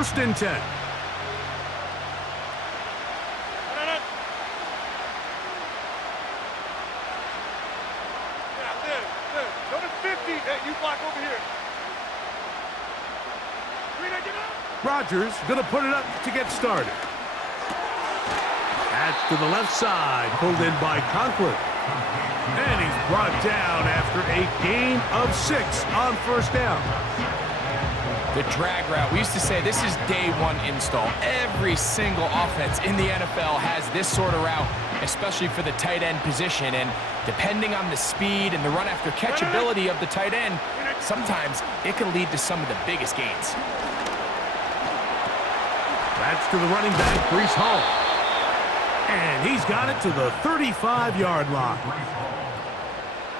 1st and 10. Rodgers going to put it up to get started. That's to the left side, pulled in by Conklin. And he's brought down after a gain of 6 on 1st down. The drag route. We used to say this is day 1 install. Every single offense in the NFL has this sort of route, especially for the tight end position. And depending on the speed and the run after catch ability of the tight end, sometimes it can lead to some of the biggest gains. That's to the running back, Breece Hall. And he's got it to the 35-yard line.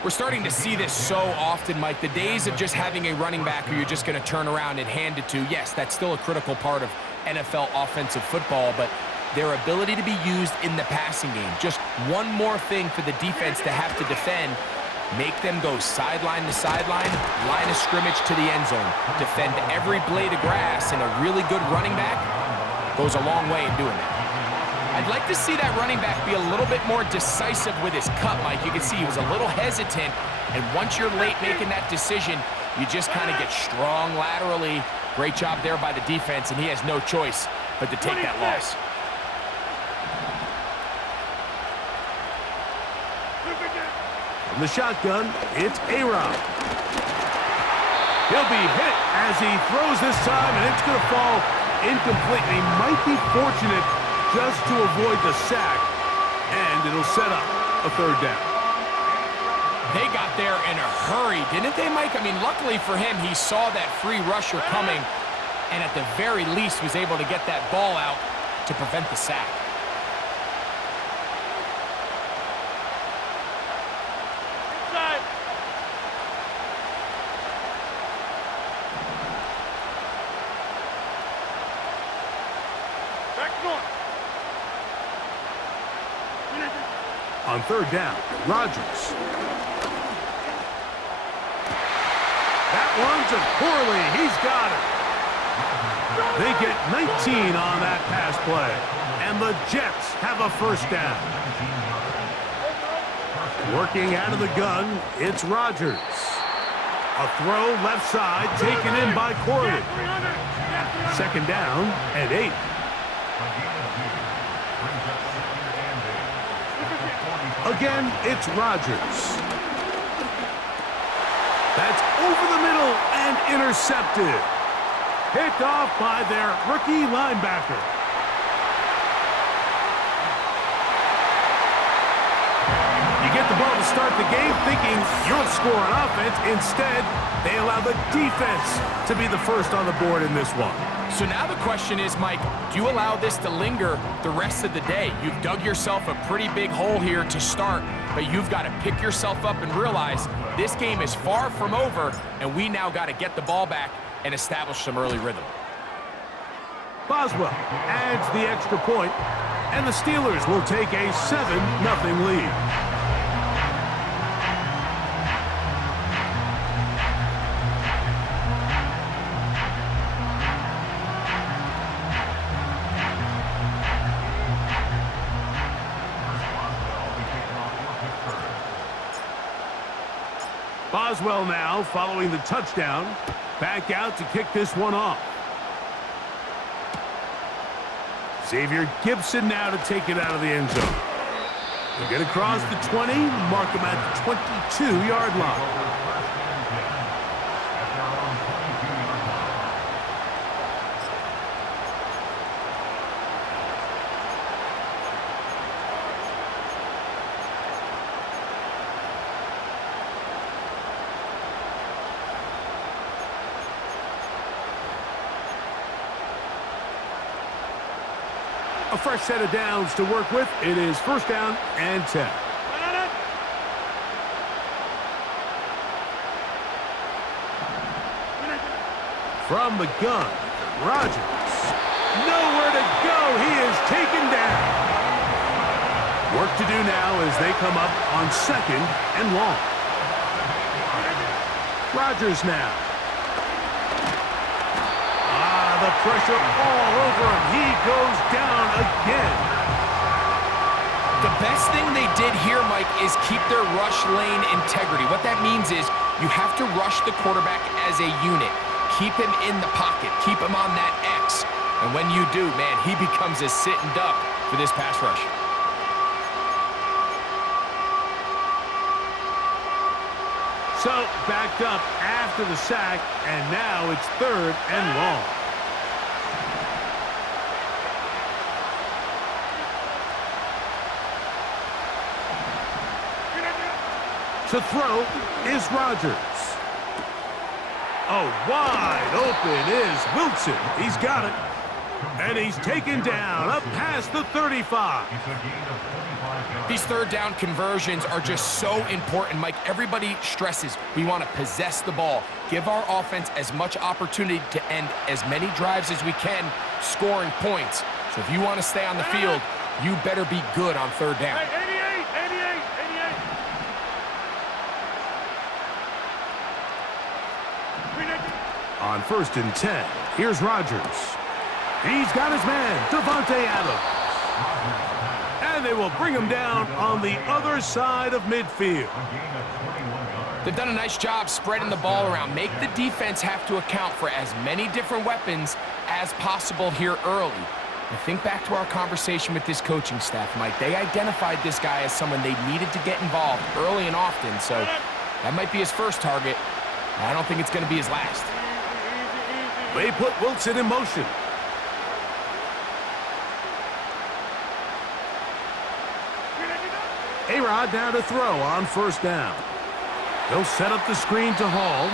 We're starting to see this so often, Mike. The days of just having a running back who you're just going to turn around and hand it to, yes, that's still a critical part of NFL offensive football, but their ability to be used in the passing game, just one more thing for the defense to have to defend, make them go sideline to sideline, line of scrimmage to the end zone, defend every blade of grass, and a really good running back goes a long way in doing that. I'd like to see that running back be a little bit more decisive with his cut, Mike. You can see he was a little hesitant, and once you're late making that decision, you just kind of get strong laterally. Great job there by the defense, and he has no choice but to take that loss. From the shotgun, it's A-Rob. He'll be hit as he throws this time, and it's going to fall incomplete. He might be fortunate just to avoid the sack, and it'll set up a 3rd down. They got there in a hurry, didn't they, Mike? I mean, luckily for him, he saw that free rusher coming, and at the very least was able to get that ball out to prevent the sack. On 3rd down, Rodgers. That one's a poorly. He's got it. They get 19 on that pass play. And the Jets have a 1st down. Working out of the gun, it's Rodgers. A throw left side taken in by Corley. 2nd down and 8. Again, it's Rodgers. That's over the middle and intercepted. Picked off by their rookie linebacker. You get the ball to start the game thinking you'll score on offense. Instead, they allow the defense to be the first on the board in this one. So now the question is, Mike, do you allow this to linger the rest of the day? You've dug yourself a pretty big hole here to start, but you've got to pick yourself up and realize this game is far from over, and we now got to get the ball back and establish some early rhythm. Boswell adds the extra point, and the Steelers will take a 7-0 lead. Boswell now following the touchdown. Back out to kick this one off. Xavier Gibson now to take it out of the end zone. He'll get across the 20, mark him at the 22-yard line. A fresh set of downs to work with. It is 1st down and 10. From the gun, Rodgers. Nowhere to go. He is taken down. Work to do now as they come up on 2nd and long. Rodgers now. the pressure all over him. He goes down again. The best thing they did here, Mike, is keep their rush lane integrity. What that means is you have to rush the quarterback as a unit. Keep him in the pocket. Keep him on that X. And when you do, man, he becomes a sitting duck for this pass rush. So, backed up after the sack, and now it's 3rd and long. To throw is Rodgers. Oh, wide open is Wilson. He's got it. And he's taken down up past the 35. These third down conversions are just so important, Mike. Everybody stresses we want to possess the ball, give our offense as much opportunity to end as many drives as we can, scoring points. So if you want to stay on the field, you better be good on third down. Hey, 88. On 1st and 10, here's Rodgers. He's got his man, Devontae Adams. And they will bring him down on the other side of midfield. They've done a nice job spreading the ball around. Make the defense have to account for as many different weapons as possible here early. And think back to our conversation with this coaching staff, Mike. They identified this guy as someone they needed to get involved early and often. So that might be his first target. I don't think it's going to be his last. They put Wilson in motion. A-Rod now to throw on 1st down. They'll set up the screen to Hall.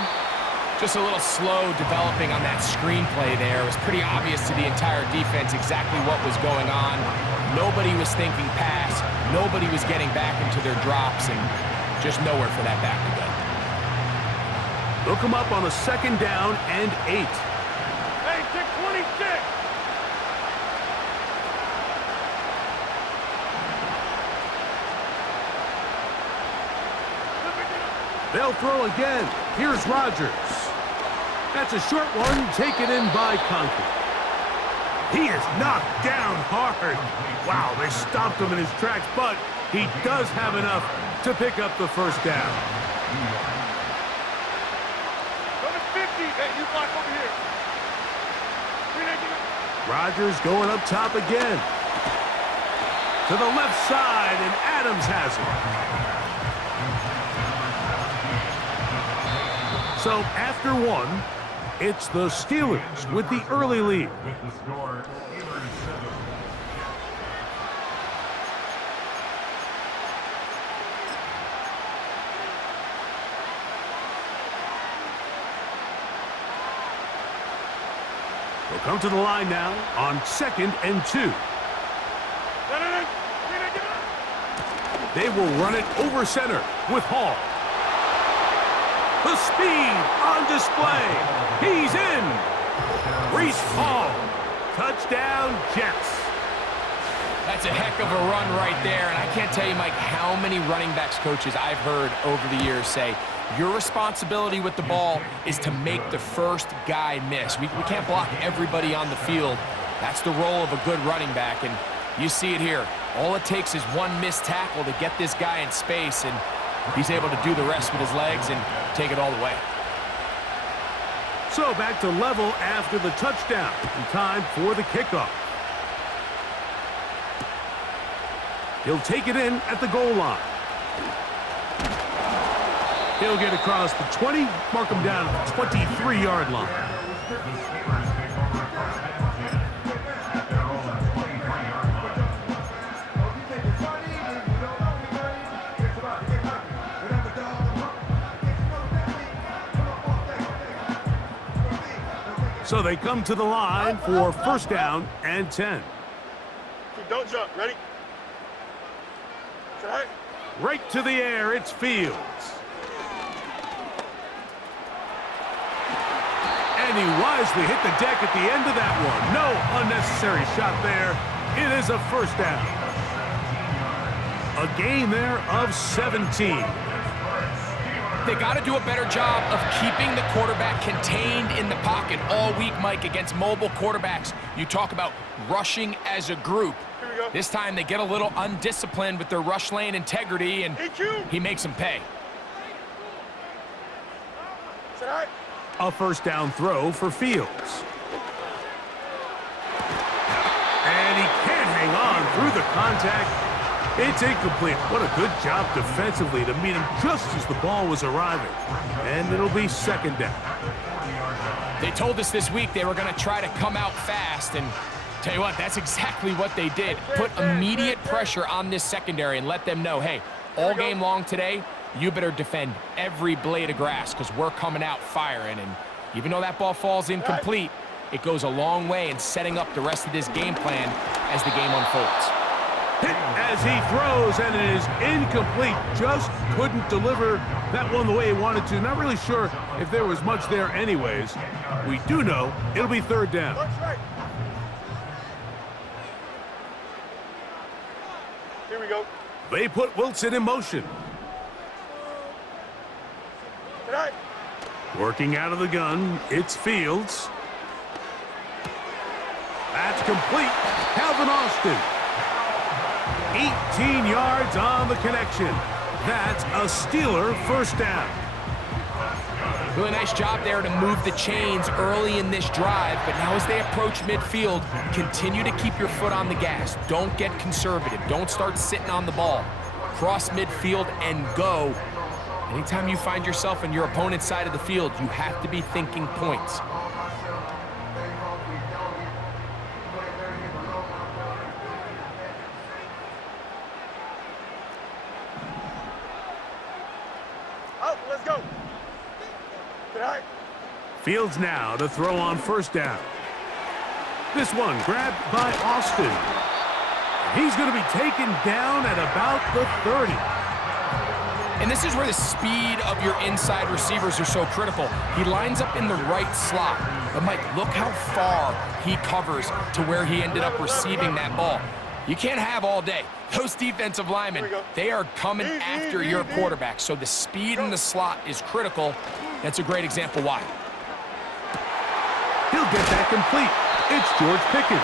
Just a little slow developing on that screenplay there. It was pretty obvious to the entire defense exactly what was going on. Nobody was thinking pass. Nobody was getting back into their drops, and just nowhere for that back to go. They'll come up on a 2nd down and 8. Hey, take 26. They'll throw again. Here's Rodgers. That's a short one taken in by Conklin. He is knocked down hard. Wow, they stopped him in his tracks, but he does have enough to pick up the 1st down. Number 50. Hey, you block over here. Rodgers going up top again. To the left side, and Adams has it. So after 1, it's the Steelers with the early lead. They'll come to the line now on 2nd and 2. They will run it over center with Hall. The speed on display. He's in. Breece Hall. Touchdown, Jets. That's a heck of a run right there. And I can't tell you, Mike, how many running backs coaches I've heard over the years say, your responsibility with the ball is to make the first guy miss. We can't block everybody on the field. That's the role of a good running back. And you see it here. All it takes is one missed tackle to get this guy in space, and he's able to do the rest with his legs and take it all the way. So back to level after the touchdown. In time for the kickoff. He'll take it in at the goal line. He'll get across the 20, mark him down at the 23-yard line. So they come to the line for 1st down and 10. Don't jump. Ready? Try. Right to the air, it's Fields. And he wisely hit the deck at the end of that one. No unnecessary shot there. It is a 1st down. A gain there of 17. They got to do a better job of keeping the quarterback contained in the pocket all week, Mike, against mobile quarterbacks. You talk about rushing as a group. Here we go. This time they get a little undisciplined with their rush lane integrity, and he makes them pay. Sit high. A first down throw for Fields. And he can't hang on through the contact. It's incomplete. What a good job defensively to meet him just as the ball was arriving. And it'll be second down. They told us this week they were going to try to come out fast, and tell you what, that's exactly what they did. Put immediate pressure on this secondary and let them know, hey, all game long today, you better defend every blade of grass because we're coming out firing. And even though that ball falls incomplete, it goes a long way in setting up the rest of this game plan as the game unfolds. Hit as he throws, and it is incomplete. Just couldn't deliver that one the way he wanted to. Not really sure if there was much there anyways. We do know it'll be third down. Right. Here we go. They put Wilson in motion. Sit high. Working out of the gun, it's Fields. That's complete. Calvin Austin. 18 yards on the connection. That's a Steeler first down. Really nice job there to move the chains early in this drive, but now as they approach midfield, continue to keep your foot on the gas. Don't get conservative. Don't start sitting on the ball. Cross midfield and go. Anytime you find yourself on your opponent's side of the field, you have to be thinking points. Out, let's go. Sit high. Fields now to throw on first down. This one grabbed by Austin. He's going to be taken down at about the 30. And this is where the speed of your inside receivers are so critical. He lines up in the right slot. But, Mike, look how far he covers to where he ended up receiving that ball. You can't have all day. Those defensive linemen, they are coming after your quarterback. So the speed in the slot is critical. That's a great example why. He'll get that complete. It's George Pickens.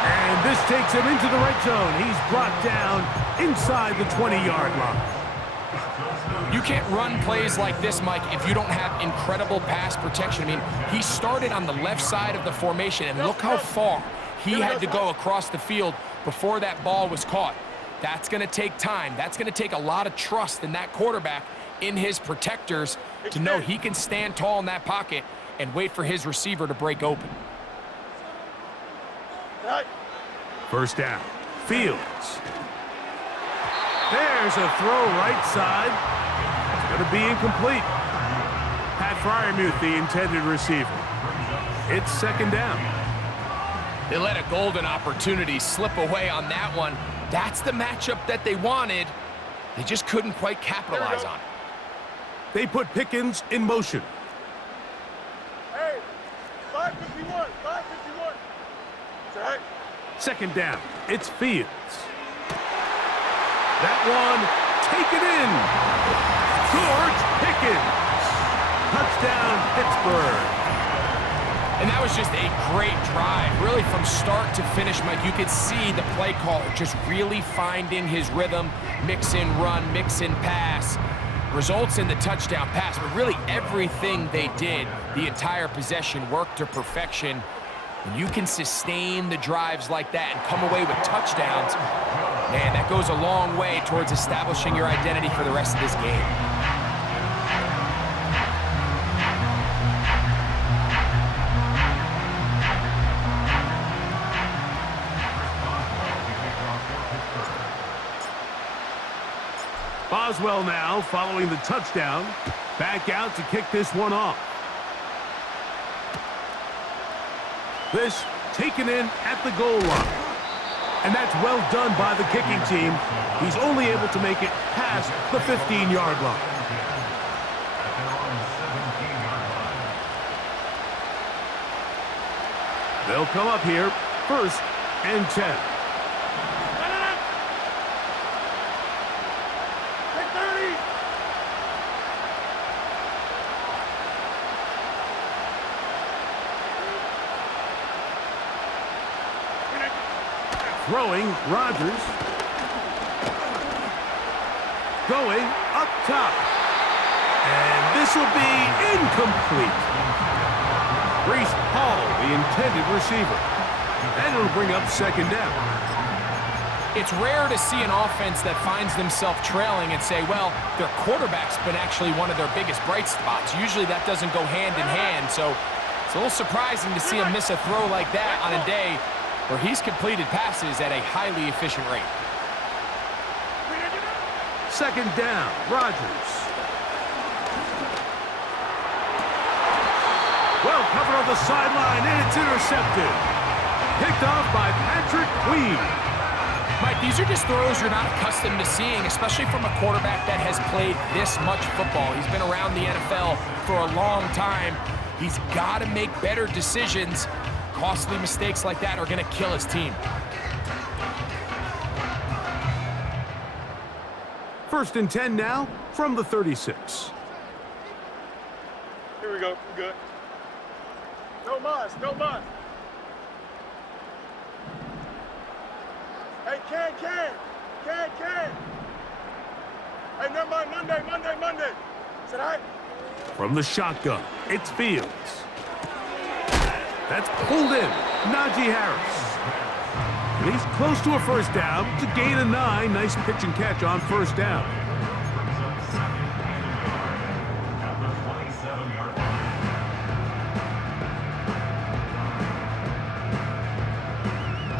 And this takes him into the red zone. He's brought down inside the 20-yard line. You can't run plays like this, Mike, if you don't have incredible pass protection. I mean, he started on the left side of the formation, and look how far he had to go across the field before that ball was caught. That's going to take time. That's going to take a lot of trust in that quarterback, in his protectors, to know he can stand tall in that pocket and wait for his receiver to break open. First down. Fields. There's a throw right side. It's going to be incomplete. Pat Freiermuth, the intended receiver. It's second down. They let a golden opportunity slip away on that one. That's the matchup that they wanted. They just couldn't quite capitalize on it. They put Pickens in motion. Hey, 551, 551. Sit high. Second down. It's Fields. That one taken in. George Pickens. Touchdown, Pittsburgh. And that was just a great drive. Really, from start to finish, Mike, you could see the play caller just really finding his rhythm, mix in run, mix in pass. Results in the touchdown pass, but really everything they did, the entire possession, worked to perfection. When you can sustain the drives like that and come away with touchdowns, man, that goes a long way towards establishing your identity for the rest of this game. Boswell now following the touchdown. Back out to kick this one off. This taken in at the goal line. And that's well done by the kicking team. He's only able to make it past the 15-yard line. They'll come up here, first and 10. Throwing, Rodgers. Going up top. And this will be incomplete. Brees Hall, the intended receiver. And it'll bring up second down. It's rare to see an offense that finds themselves trailing and say, well, their quarterback's been actually one of their biggest bright spots. Usually that doesn't go hand in hand, so it's a little surprising to see him miss a throw like that on a day where he's completed passes at a highly efficient rate. Second down, Rodgers. Well covered on the sideline, and it's intercepted. Picked off by Patrick Queen. Mike, these are just throws you're not accustomed to seeing, especially from a quarterback that has played this much football. He's been around the NFL for a long time. He's got to make better decisions. Costly mistakes like that are going to kill his team. First and 10 now from the 36. Here we go. We're good. No mas, no mas. Hey, Ken. Hey, never mind, Monday. Said I? From the shotgun, it's Fields. That's pulled in. Najee Harris. And he's close to a first down to gain a 9. Nice pitch and catch on first down.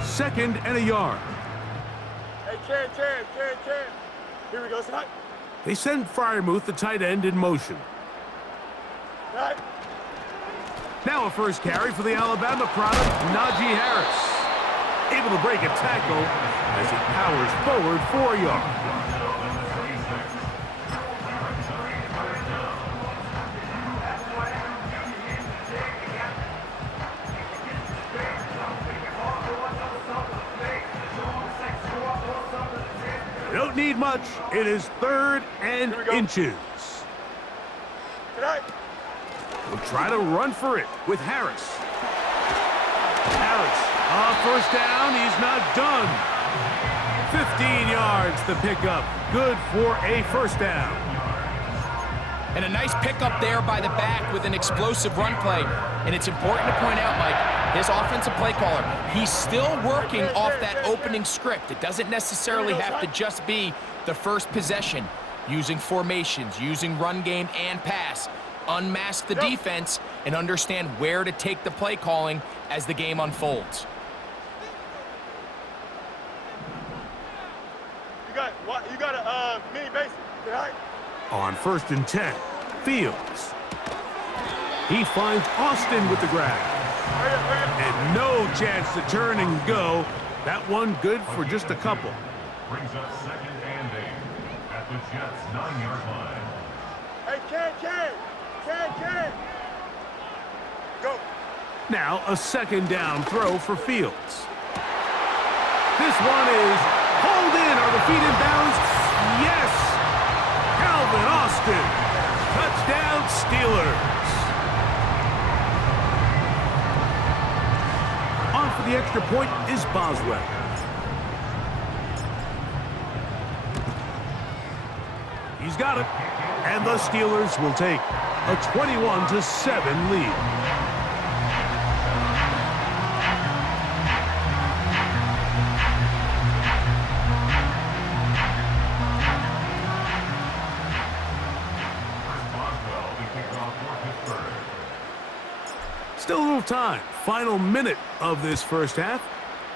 Second and a yard. Hey, Ken. Here we go, said I? They send Freiermuth, the tight end, in motion. Right. Now a first carry for the Alabama product, Najee Harris. Able to break a tackle as he powers forward 4 yards. Don't need much. It is third and inches. Tonight. We'll try to run for it with Harris. Harris, first down. He's not done. 15 yards the pickup. Good for a first down. And a nice pickup there by the back with an explosive run play. And it's important to point out, Mike, his offensive play caller, he's still working off that opening script. It doesn't necessarily have to just be the first possession. Using formations, using run game and pass. Unmask the defense and understand where to take the play calling as the game unfolds. You got a mini base tonight. On first and 10, Fields. He finds Austin with the grab. And no chance to turn and go. That one good for just a couple. Brings up second and 8 at the Jets' 9-yard line. Hey, Ken. Go. Now a second down throw for Fields. This one is hauled in. Are the feet in bounds? Yes! Calvin Austin. Touchdown Steelers. On for the extra point is Boswell. He's got it. And the Steelers will take a 21-7 lead. Still a little time. Final minute of this first half.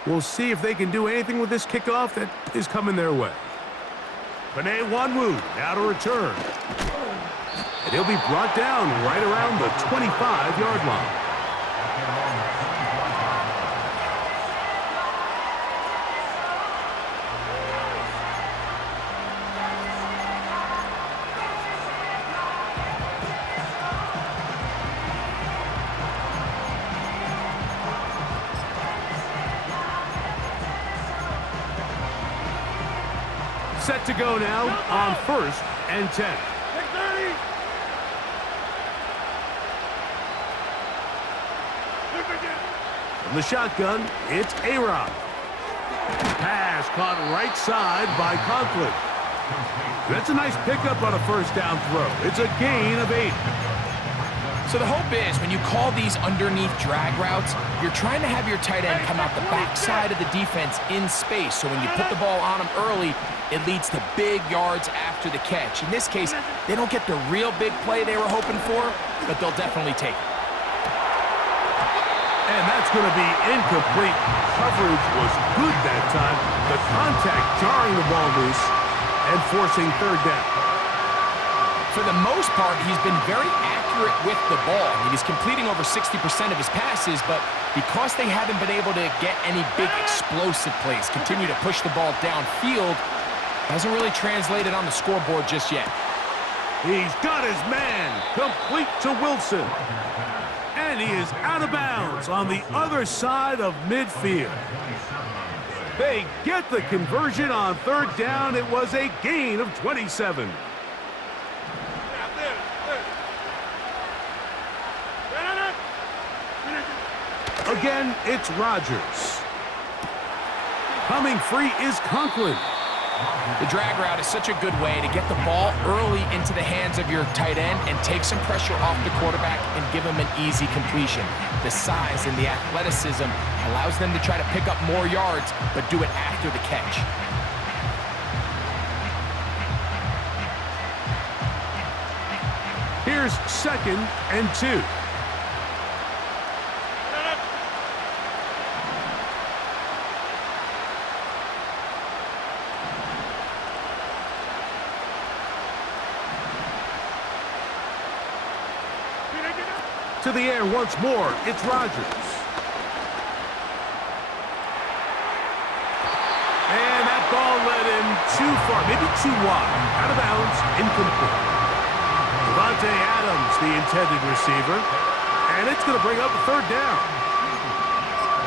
We'll see if they can do anything with this kickoff that is coming their way. Penei Wanwu now to return. And he'll be brought down right around the 25-yard line. Set to go now on first and 10. From the shotgun, it's A-Rod. Pass caught right side by Conklin. That's a nice pickup on a first down throw. It's a gain of 8. So the hope is when you call these underneath drag routes, you're trying to have your tight end come out the backside of the defense in space. So when you put the ball on him early, it leads to big yards after the catch. In this case, they don't get the real big play they were hoping for, but they'll definitely take it. And that's going to be incomplete. Coverage was good that time. The contact jarring the ball loose and forcing third down. For the most part, he's been very accurate with the ball. I mean, he's completing over 60% of his passes, but because they haven't been able to get any big explosive plays, continue to push the ball downfield, hasn't really translated on the scoreboard just yet. He's got his man, complete to Wilson. And he is out of bounds on the other side of midfield. They get the conversion on third down. It was a gain of 27. Again, it's Rodgers. Coming free is Conklin. The drag route is such a good way to get the ball early into the hands of your tight end and take some pressure off the quarterback and give him an easy completion. The size and the athleticism allows them to try to pick up more yards, but do it after the catch. Here's 2nd and 2. To the air once more, it's Rodgers. And that ball led him too far, maybe too wide. Out of bounds, incomplete. Devontae Adams, the intended receiver. And it's going to bring up a third down.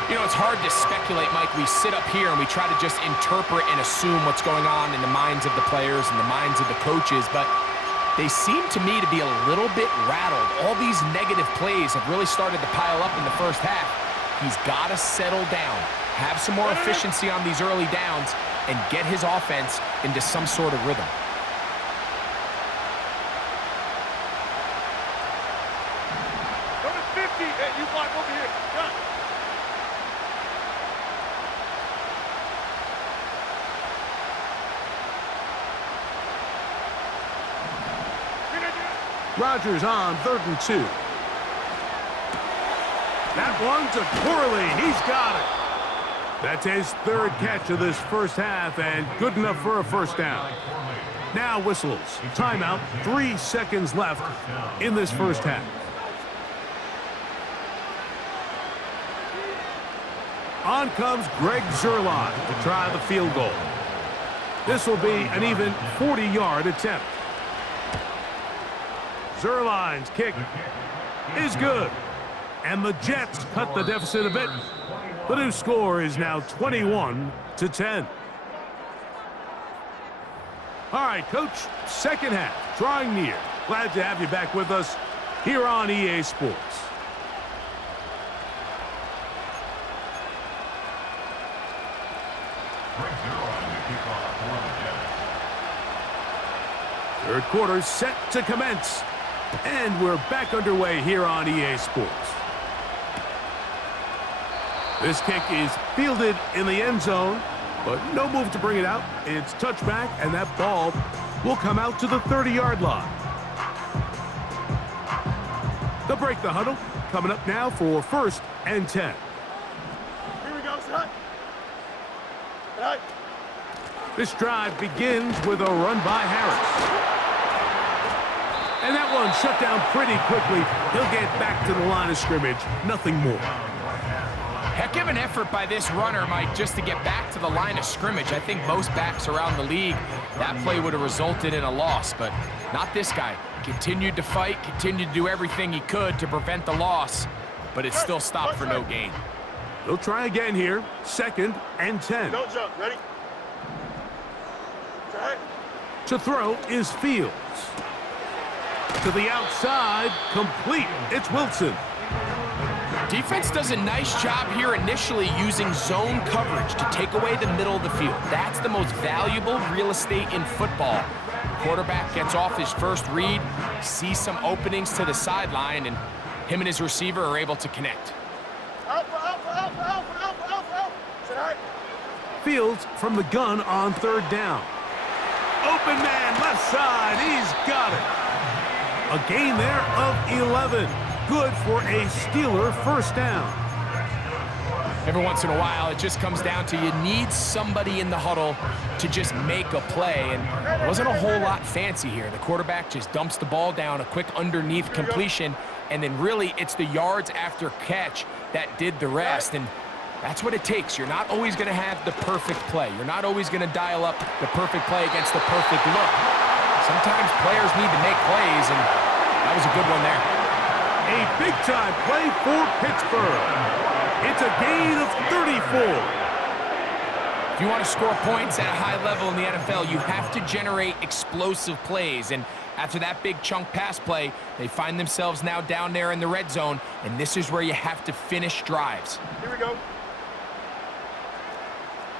You know, it's hard to speculate, Mike. We sit up here and we try to just interpret and assume what's going on in the minds of the players and the minds of the coaches, but they seem to me to be a little bit rattled. All these negative plays have really started to pile up in the first half. He's got to settle down, have some more efficiency on these early downs, and get his offense into some sort of rhythm. Number 50, hey, you block over here. Run. Rodgers on 3rd and 2. That one's a Corley. He's got it. That's his 3rd catch of this first half and good enough for a first down. Now whistles. Timeout. 3 seconds left in this first half. On comes Greg Zuerlein to try the field goal. This will be an even 40-yard attempt. Zuerlein's kick is good. And the Jets cut the deficit a bit. The new score is now 21-10. All right, Coach, second half, drawing near. Glad to have you back with us here on EA Sports. Third quarter set to commence. And we're back underway here on EA Sports. This kick is fielded in the end zone, but no move to bring it out. It's touchback, and that ball will come out to the 30-yard line. They'll break the huddle. Coming up now for 1st and 10. Here we go, son. Right. This drive begins with a run by Harris. And that one shut down pretty quickly. He'll get back to the line of scrimmage. Nothing more. Heck of an effort by this runner, Mike, just to get back to the line of scrimmage. I think most backs around the league, that play would have resulted in a loss, but not this guy. Continued to fight, continued to do everything he could to prevent the loss, but it still stopped for no gain. They'll try again here. 2nd and 10. Don't jump. Ready? Right. To throw is Fields. To the outside, complete. It's Wilson. Defense does a nice job here initially using zone coverage to take away the middle of the field. That's the most valuable real estate in football. Quarterback gets off his first read, sees some openings to the sideline, and him and his receiver are able to connect. Fields from the gun on third down. Open man, left side, he's got it. A gain there of 11. Good for a Steeler first down. Every once in a while, it just comes down to you need somebody in the huddle to just make a play, and it wasn't a whole lot fancy here. The quarterback just dumps the ball down, a quick underneath completion, and then really it's the yards after catch that did the rest, and that's what it takes. You're not always going to have the perfect play. You're not always going to dial up the perfect play against the perfect look. Sometimes players need to make plays, and that was a good one there. A big-time play for Pittsburgh. It's a gain of 34. If you want to score points at a high level in the NFL, you have to generate explosive plays. And after that big chunk pass play, they find themselves now down there in the red zone, and this is where you have to finish drives. Here we go.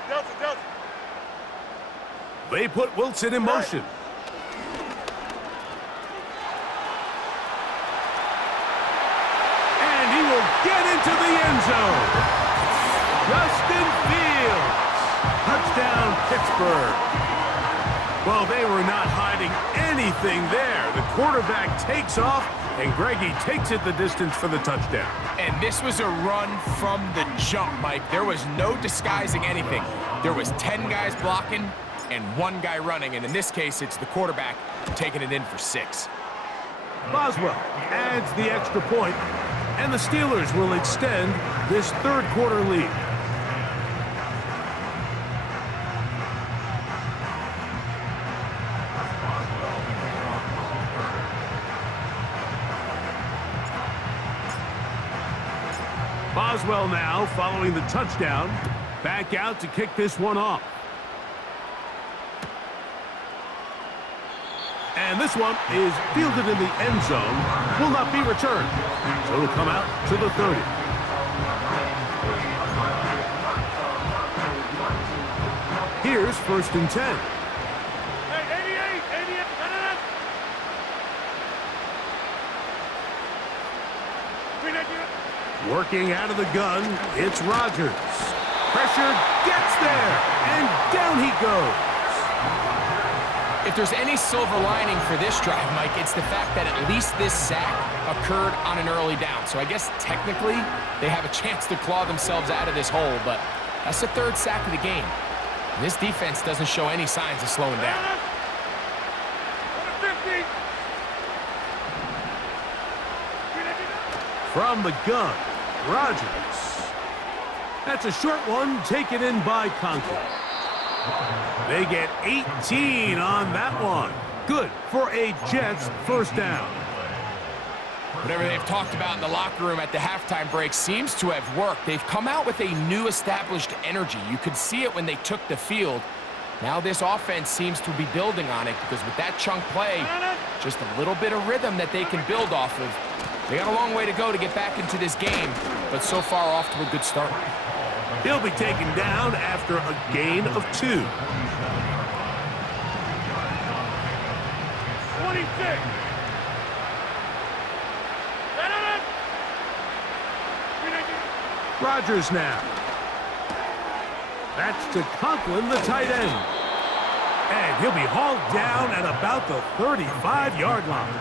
Delta. They put Wilson in motion. He will get into the end zone. Justin Fields. Touchdown, Pittsburgh. Well, they were not hiding anything there. The quarterback takes off, and Greggy takes it the distance for the touchdown. And this was a run from the jump, Mike. There was no disguising anything. There was 10 guys blocking and 1 guy running, and in this case, it's the quarterback taking it in for 6. Boswell adds the extra point, and the Steelers will extend this third quarter lead. Boswell now following the touchdown, back out to kick this one off. And this one is fielded in the end zone, will not be returned. So it'll come out to the 30. Here's 1st and 10. Hey, 88. Working out of the gun, it's Rodgers. Pressure gets there, and down he goes. If there's any silver lining for this drive, Mike, it's the fact that at least this sack occurred on an early down. So I guess technically they have a chance to claw themselves out of this hole, but that's the 3rd sack of the game. And this defense doesn't show any signs of slowing down. From the gun, Rodgers. That's a short one taken in by Conklin. They get 18 on that one. Good for a Jets first down. Whatever they've talked about in the locker room at the halftime break seems to have worked. They've come out with a new established energy. You could see it when they took the field. Now this offense seems to be building on it because with that chunk play, just a little bit of rhythm that they can build off of. They got a long way to go to get back into this game, but so far off to a good start. He'll be taken down after a gain of 2. 26. Rodgers now. That's to Conklin, the tight end. And he'll be hauled down at about the 35-yard line.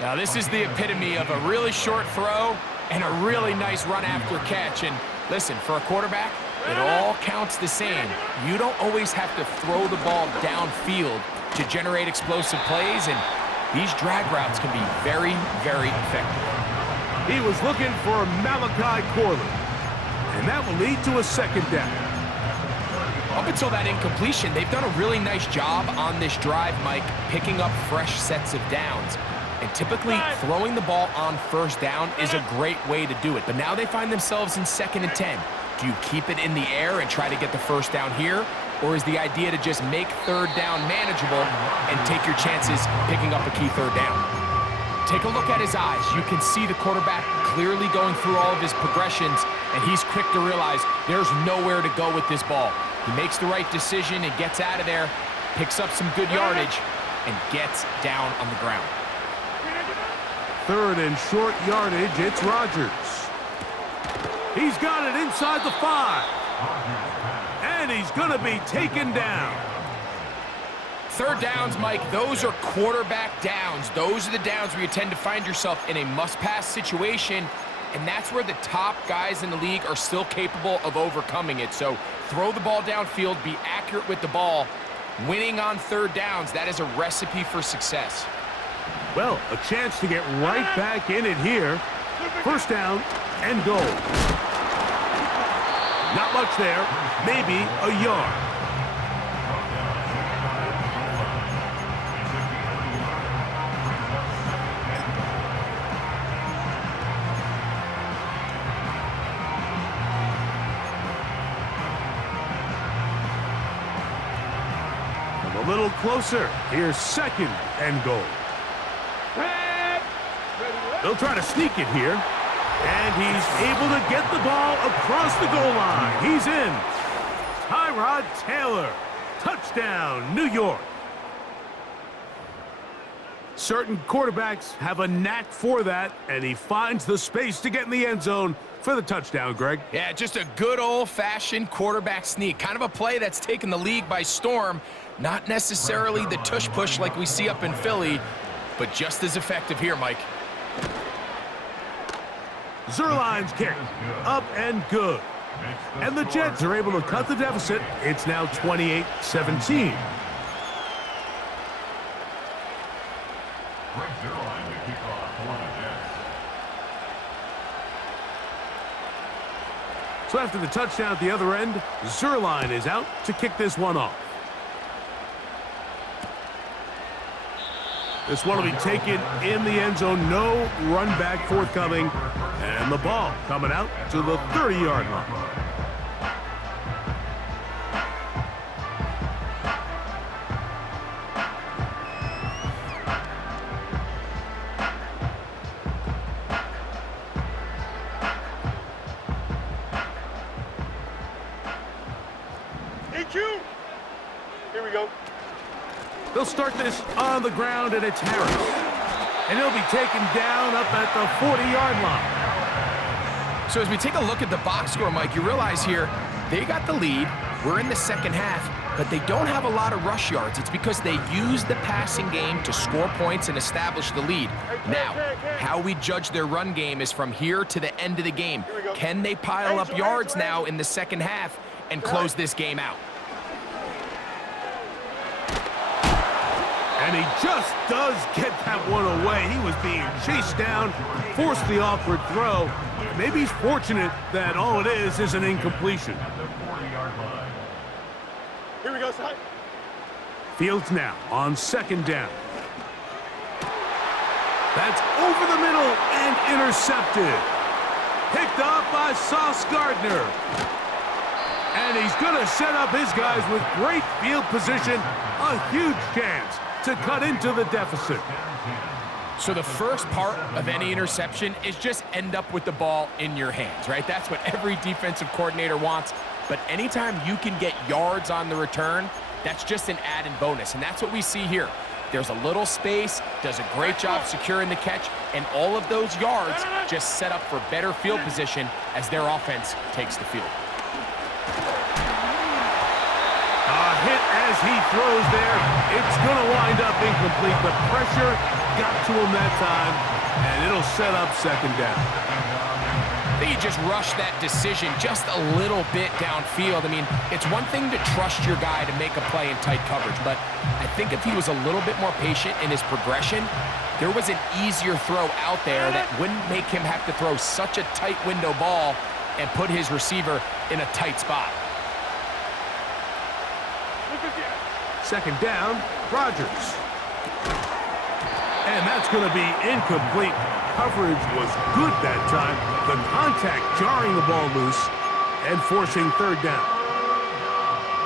Now this is the epitome of a really short throw and a really nice run after catch. And listen, for a quarterback, it all counts the same. You don't always have to throw the ball downfield to generate explosive plays, and these drag routes can be very, very effective. He was looking for Malachi Corley, and that will lead to a 2nd down. Up until that incompletion, they've done a really nice job on this drive, Mike, picking up fresh sets of downs. And typically, throwing the ball on 1st down is a great way to do it. But now they find themselves in 2nd and 10. Do you keep it in the air and try to get the 1st down here? Or is the idea to just make 3rd down manageable and take your chances picking up a key 3rd down? Take a look at his eyes. You can see the quarterback clearly going through all of his progressions, and he's quick to realize there's nowhere to go with this ball. He makes the right decision and gets out of there, picks up some good yardage, and gets down on the ground. 3rd and short yardage, it's Rodgers. He's got it inside the 5. And he's going to be taken down. 3rd downs, Mike, those are quarterback downs. Those are the downs where you tend to find yourself in a must-pass situation, and that's where the top guys in the league are still capable of overcoming it. So throw the ball downfield, be accurate with the ball. Winning on 3rd downs, that is a recipe for success. Well, a chance to get right back in it here. 1st down and goal. Not much there, maybe a yard. A little closer. Here's 2nd and goal. They'll try to sneak it here. And he's able to get the ball across the goal line. He's in. Tyrod Taylor. Touchdown, New York. Certain quarterbacks have a knack for that, and he finds the space to get in the end zone for the touchdown, Greg. Yeah, just a good old-fashioned quarterback sneak. Kind of a play that's taken the league by storm. Not necessarily the tush-push like we see up in Philly, but just as effective here, Mike. Zerline's kick, up and good. And the Jets are able to cut the deficit. It's now 28-17. So after the touchdown at the other end, Zerline is out to kick this one off. This one will be taken in the end zone. No run back forthcoming. And the ball coming out to the 30-yard line. Here we go. They'll start this on the ground, and it's Harris. And he'll be taken down up at the 40-yard line. So as we take a look at the box score, Mike, you realize here they got the lead. We're in the second half, but they don't have a lot of rush yards. It's because they use the passing game to score points and establish the lead. Now, how we judge their run game is from here to the end of the game. Can they pile up yards now in the second half and close this game out? And he just does get that one away. He was being chased down, forced the awkward throw. Maybe he's fortunate that all it is an incompletion. Here we go, son. Fields now on 2nd down. That's over the middle and intercepted. Picked off by Sauce Gardner. And he's going to set up his guys with great field position. A huge chance to cut into the deficit. So the first part of any interception is just end up with the ball in your hands, right? That's what every defensive coordinator wants. But anytime you can get yards on the return, that's just an added bonus. And that's what we see here. There's a little space, does a great job securing the catch, and all of those yards just set up for better field position as their offense takes the field. A hit as he throws there. It's going to wind up incomplete. The pressure got to him that time, and it'll set up 2nd down. I think you just rushed that decision just a little bit downfield. I mean, it's one thing to trust your guy to make a play in tight coverage, but I think if he was a little bit more patient in his progression, there was an easier throw out there that wouldn't make him have to throw such a tight window ball and put his receiver in a tight spot. 2nd down, Rodgers. And that's going to be incomplete. Coverage was good that time. The contact jarring the ball loose and forcing 3rd down.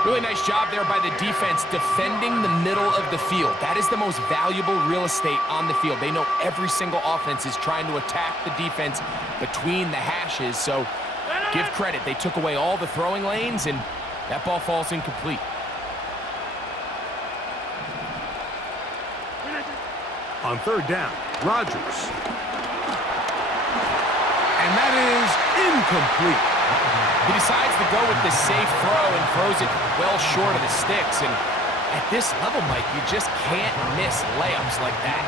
Really nice job there by the defense defending the middle of the field. That is the most valuable real estate on the field. They know every single offense is trying to attack the defense between the hashes, so give credit. They took away all the throwing lanes, and that ball falls incomplete. On third down, Rodgers. And that is incomplete. He decides to go with the safe throw and throws it well short of the sticks. And at this level, Mike, you just can't miss layups like that.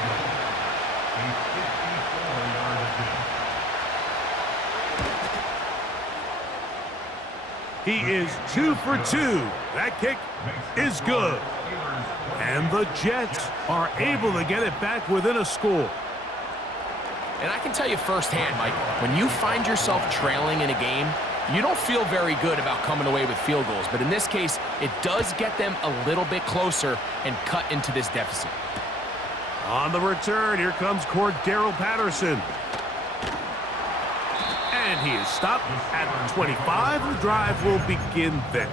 He is 2 for 2. That kick is good. And the Jets are able to get it back within a score. And I can tell you firsthand, Mike, when you find yourself trailing in a game, you don't feel very good about coming away with field goals. But in this case, it does get them a little bit closer and cut into this deficit. On the return, here comes Cordero Patterson. And he is stopped at 25. The drive will begin then.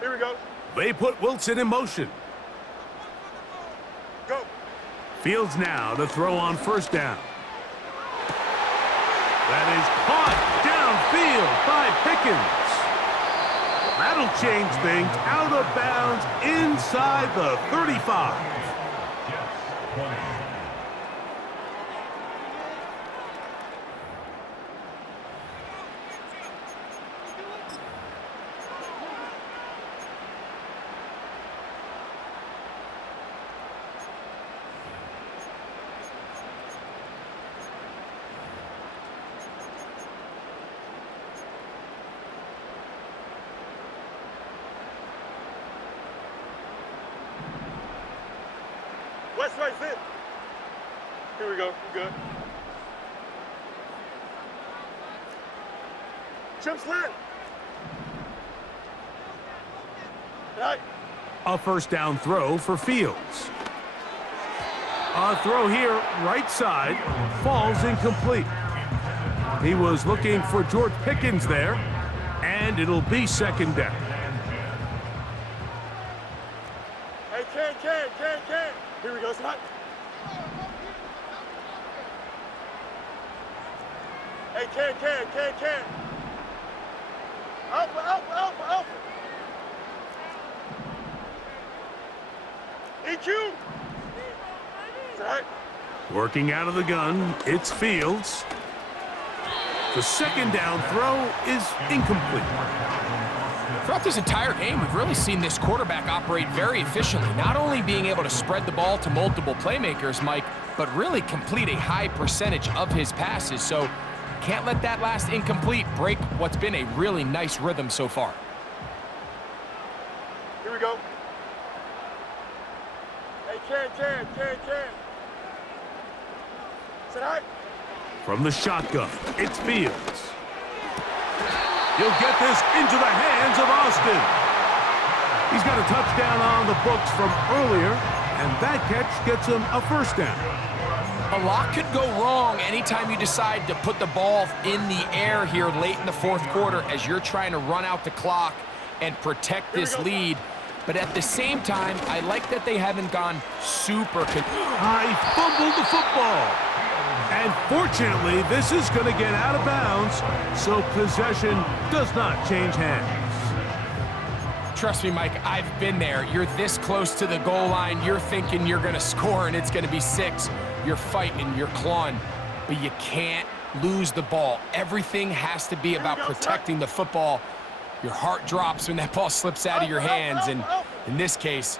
Here we go. They put Wilson in motion. Go. Fields now to throw on first down. That is caught downfield by Pickens. That'll change things. Out of bounds inside the 35. West right fit. Here we go. We good. Chip slant. Right. A first down throw for Fields. A throw here, right side, falls incomplete. He was looking for George Pickens there, and it'll be second down. Hey, Ken. Here we go, son. Hey, Ken. Alpha. EQ. Right. Working out of the gun, it's Fields. The second down throw is incomplete. Throughout this entire game, we've really seen this quarterback operate very efficiently, not only being able to spread the ball to multiple playmakers, Mike, but really complete a high percentage of his passes. So can't let that last incomplete break what's been a really nice rhythm so far. Here we go. Hey, Ken. Sit high. From the shotgun, it's Fields. He'll get this into the hands of Austin. He's got a touchdown on the books from earlier, and that catch gets him a first down. A lot could go wrong anytime you decide to put the ball in the air here late in the fourth quarter as you're trying to run out the clock and protect this lead. But at the same time, I like that they haven't gone super... I fumbled the football. And fortunately, this is going to get out of bounds, so possession does not change hands. Trust me, Mike, I've been there. You're this close to the goal line. You're thinking you're going to score, and it's going to be 6. You're fighting, you're clawing, but you can't lose the ball. Everything has to be about protecting the football. Your heart drops when that ball slips out of your hands, and in this case,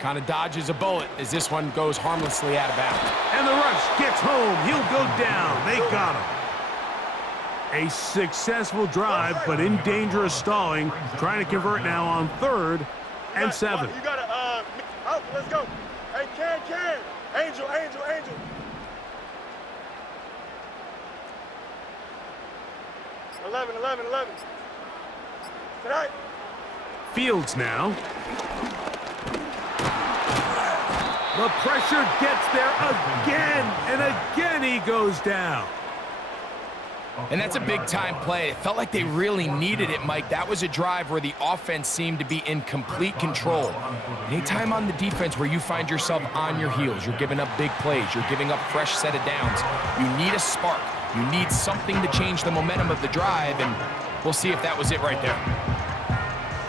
kind of dodges a bullet as this one goes harmlessly out of bounds. And the rush gets home. He'll go down. They got him. A successful drive, but in danger of stalling. Trying to convert now on 3rd and 7. You got to, let's go. Hey, Ken. Angel. 11. Tonight. Fields now. The pressure gets there again, and again he goes down. And that's a big-time play. It felt like they really needed it, Mike. That was a drive where the offense seemed to be in complete control. Anytime on the defense where you find yourself on your heels, you're giving up big plays, you're giving up fresh set of downs, you need a spark. You need something to change the momentum of the drive, and we'll see if that was it right there.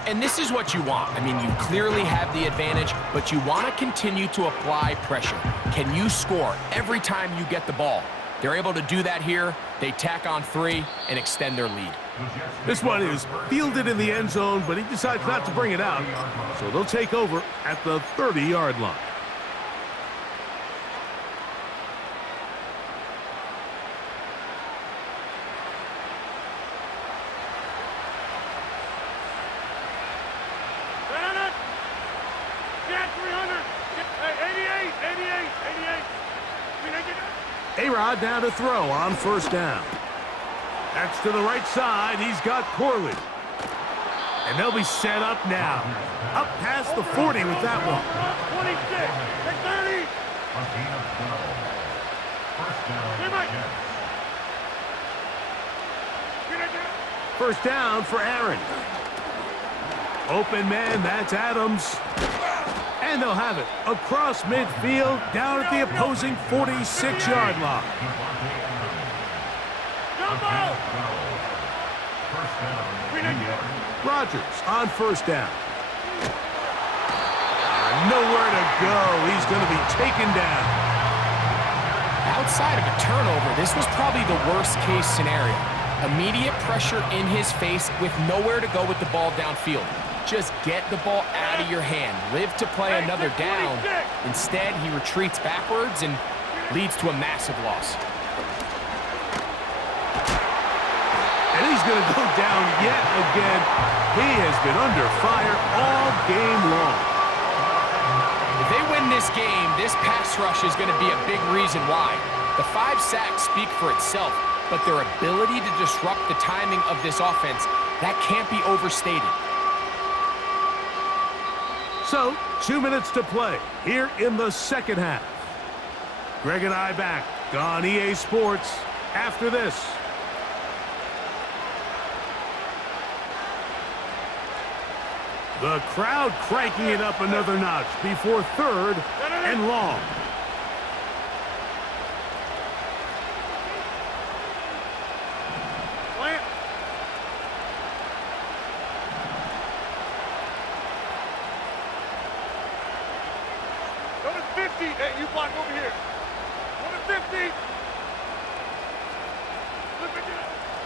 And this is what you want. I mean, you clearly have the advantage, but you want to continue to apply pressure. Can you score every time you get the ball? They're able to do that here. They tack on 3 and extend their lead. This one is fielded in the end zone, but he decides not to bring it out. So they'll take over at the 30-yard line. A-Rod now to throw on first down. That's to the right side. He's got Corley. And they'll be set up now. Up past the 40 with that one. 26, 30. First down for Aaron. Open man, that's Adams. And they'll have it across midfield, down at the opposing 46-yard line. Rodgers on first down. Nowhere to go. He's going to be taken down. Outside of a turnover, this was probably the worst-case scenario. Immediate pressure in his face with nowhere to go with the ball downfield. Just get the ball out of your hand. Live to play another down. Instead, he retreats backwards and leads to a massive loss. And he's going to go down yet again. He has been under fire all game long. If they win this game, this pass rush is going to be a big reason why. The 5 sacks speak for itself, but their ability to disrupt the timing of this offense, that can't be overstated. So, 2 minutes to play here in the second half. Greg and I back on EA Sports after this. The crowd cranking it up another notch before third and long. Hey, you block over here. 50.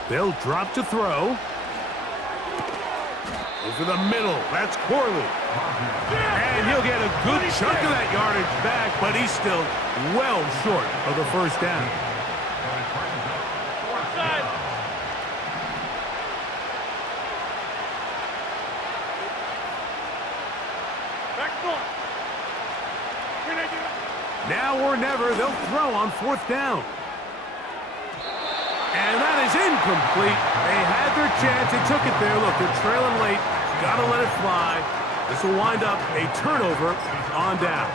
They'll drop to throw. Over the middle, that's Corley. And he'll get a good chunk of that yardage back, but he's still well short of the first down. Now or never, they'll throw on fourth down. And that is incomplete. They had their chance. They took it there. Look, they're trailing late. Got to let it fly. This will wind up a turnover on down.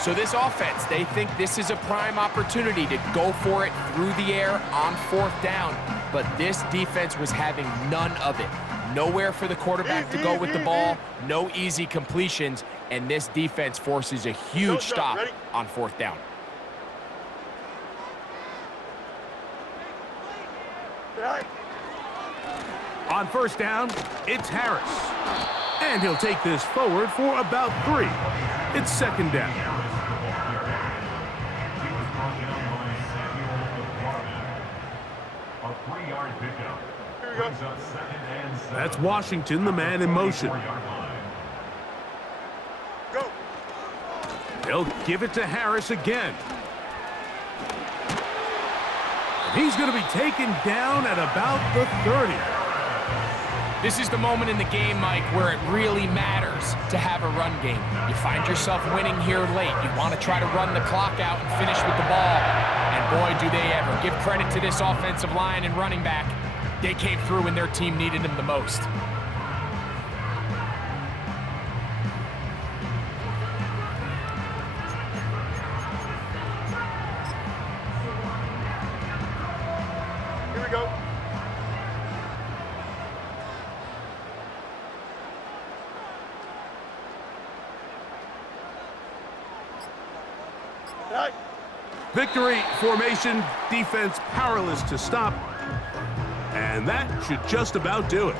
So this offense, they think this is a prime opportunity to go for it through the air on fourth down. But this defense was having none of it. Nowhere for the quarterback to go with the ball. No easy completions. And this defense forces a huge stop on fourth down. On first down, it's Harris. And he'll take this forward for about 3. It's second down. A 3-yard pickup. Brings up 2nd and 7. That's Washington, the man in motion. Go. They'll give it to Harris again. And he's going to be taken down at about the 30. This is the moment in the game, Mike, where it really matters to have a run game. You find yourself winning here late. You want to try to run the clock out and finish with the ball. And boy, do they ever. Give credit to this offensive line and running back. They came through when their team needed them the most. go. Right. Victory formation, defense powerless to stop. And that should just about do it.